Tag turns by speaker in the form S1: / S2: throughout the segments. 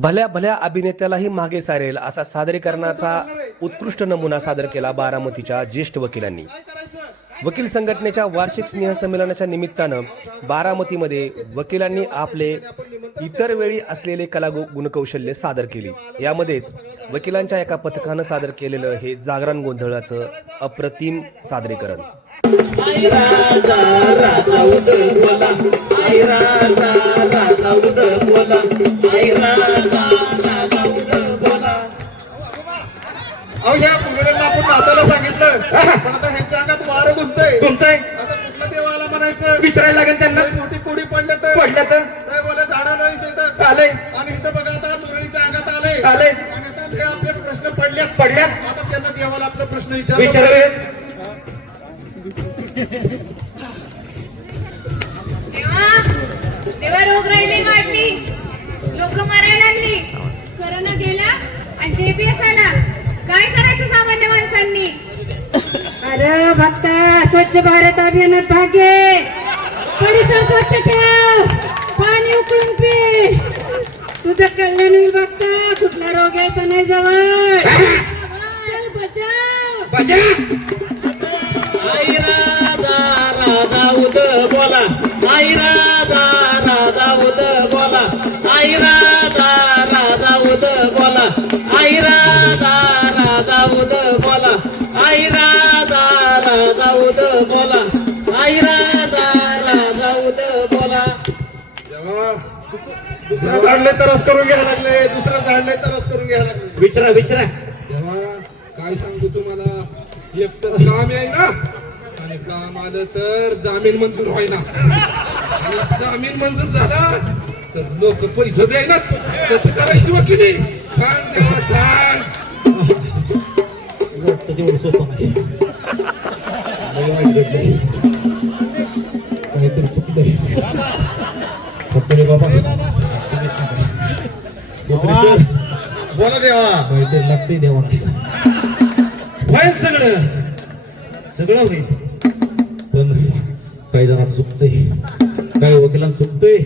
S1: भल्या भल्या अभिनेत्यालाही मागे सारेल असा सादरीकरणाचा उत्कृष्ट नमुना सादर केला बारामतीच्या ज्येष्ठ वकिलांनी. वकील संघटनेच्या वार्षिक स्नेहसंमेलनाच्या निमित्तानं बारामतीमध्ये वकिलांनी आपले इतर वेळी असलेले कला गुणकौशल्य सादर केली. यामध्येच वकिलांच्या एका पथकानं सादर केलेलं हे जागरण गोंधळाचं अप्रतिम सादरीकरण.
S2: आई राजा राजा उद बोला आई राजा राजा
S3: पण आता ह्यांच्या अंगात वारं घुमतंय
S2: कोणताय
S3: आता कुठल्या देवाला म्हणायचं?
S2: विचारायला लागेल त्यांना.
S3: कोडी पडलं तर.
S2: पडलं तर.
S3: नाही बोले झाडाला इथे तर
S2: आलंय
S3: आणि इथं बघा आता मुरळीच्या अंगात आले
S2: आलंय.
S3: आणि आता ते आपले प्रश्न पडल्यात.
S2: पडल्यात.
S3: आता त्यांना देवाला आपला प्रश्न विचार
S2: विचारावे.
S4: तेव्हा तेव्हा रोगराईने वाढली. लोक मरायला लागली. करोना गेला आणि जेबीएस आला काय करायचं सामान्य माणसांनी?
S5: अरे भक्ता स्वच्छ भारत अभियानात भाग घे. परिसर स्वच्छ ठेव. पाणी उकळून पी. तुझं कल्याण होईल भक्ता कुठला रोग यायचा नाही जवळ. चल बचाव.
S2: आई राजा राजा उद बोला. आई राजा राजा उद बोला. आई राजा राजा उद बोला. आई राजा राजा उद
S3: झाडले तरच करून घ्यायला लागले. दुसरं झाडले तरच करून घ्यायला लागले.
S2: विचारा विचारा.
S3: देवा काय सांगू तुम्हाला? एक तर काम आहे ना? आणि काम आलं तर जामीन मंजूर व्हायना आणि जामीन मंजूर झाला तर लोक पैसे द्यायना कसं करायची वकिली? सांग देवा सांग.
S6: वाटतं तेवढं सोपं नाही बाबा
S3: बोला देवा
S6: लागतंय देवाला होईल सगळं सगळं होईल पण काही जणांचं चुकतंय काही वकिलांना चुकतंय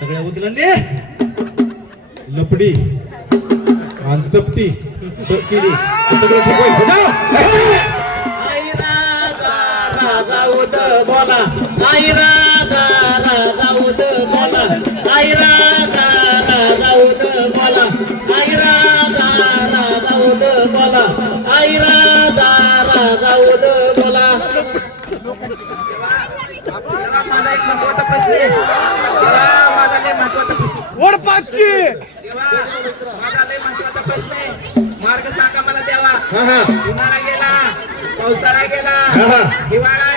S6: सगळ्या वकिलांनी लपडी आणि चपटी केली सगळं
S2: उद बोला आई राजा राजा उद बोला आई राजा राजा उद बोला आई राजा राजा उद बोला
S7: माझा एक महत्त्वाचा प्रश्न आहे देवा, माझा लय महत्त्वाचा प्रश्न देवा, माझा लय महत्त्वाचा प्रश्न आहे मार्ग सांगा मला देवा
S3: हा हा.
S7: उन्हाळा गेला पावसाळा गेला.
S3: हा.
S7: हिवाळा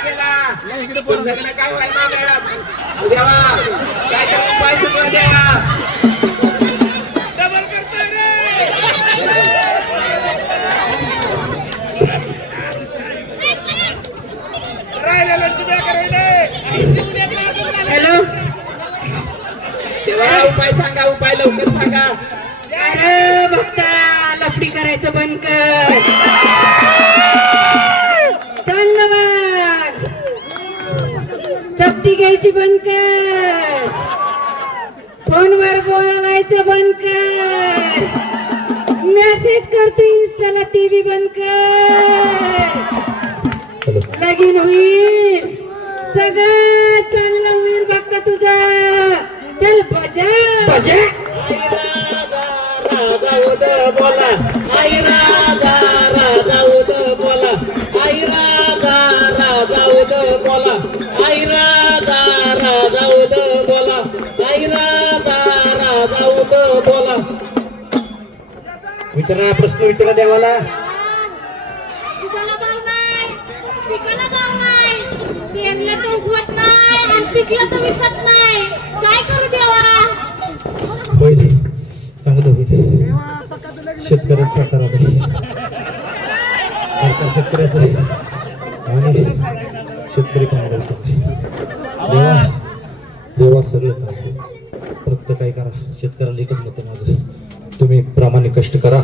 S7: उपाय सांगा उपाय लवकर सांगा.
S5: भक्ता लफडी करायचं बंद कर. चपटी घ्यायची बंद कर. फोनवर बोलायचं बंद कर. मेसेज करतो इन्स्टाला टीव्ही बंद कर. लगीन होईल. सगळं चांगलं होईल बघता तुझा. चल बजा.
S2: बजा. बोला.
S4: नाही. काय करू देवा?
S6: होईल चांगलं होईल. शेतकऱ्यांचा करा बरं. सरकार शेतकऱ्याचं. आणि शेतकरी कामगाराचं आहे. देवा देवा सगळं चालतं फक्त काय करा शेतकऱ्याला एकच मत माझं. तुम्ही प्रामाणिक कष्ट करा.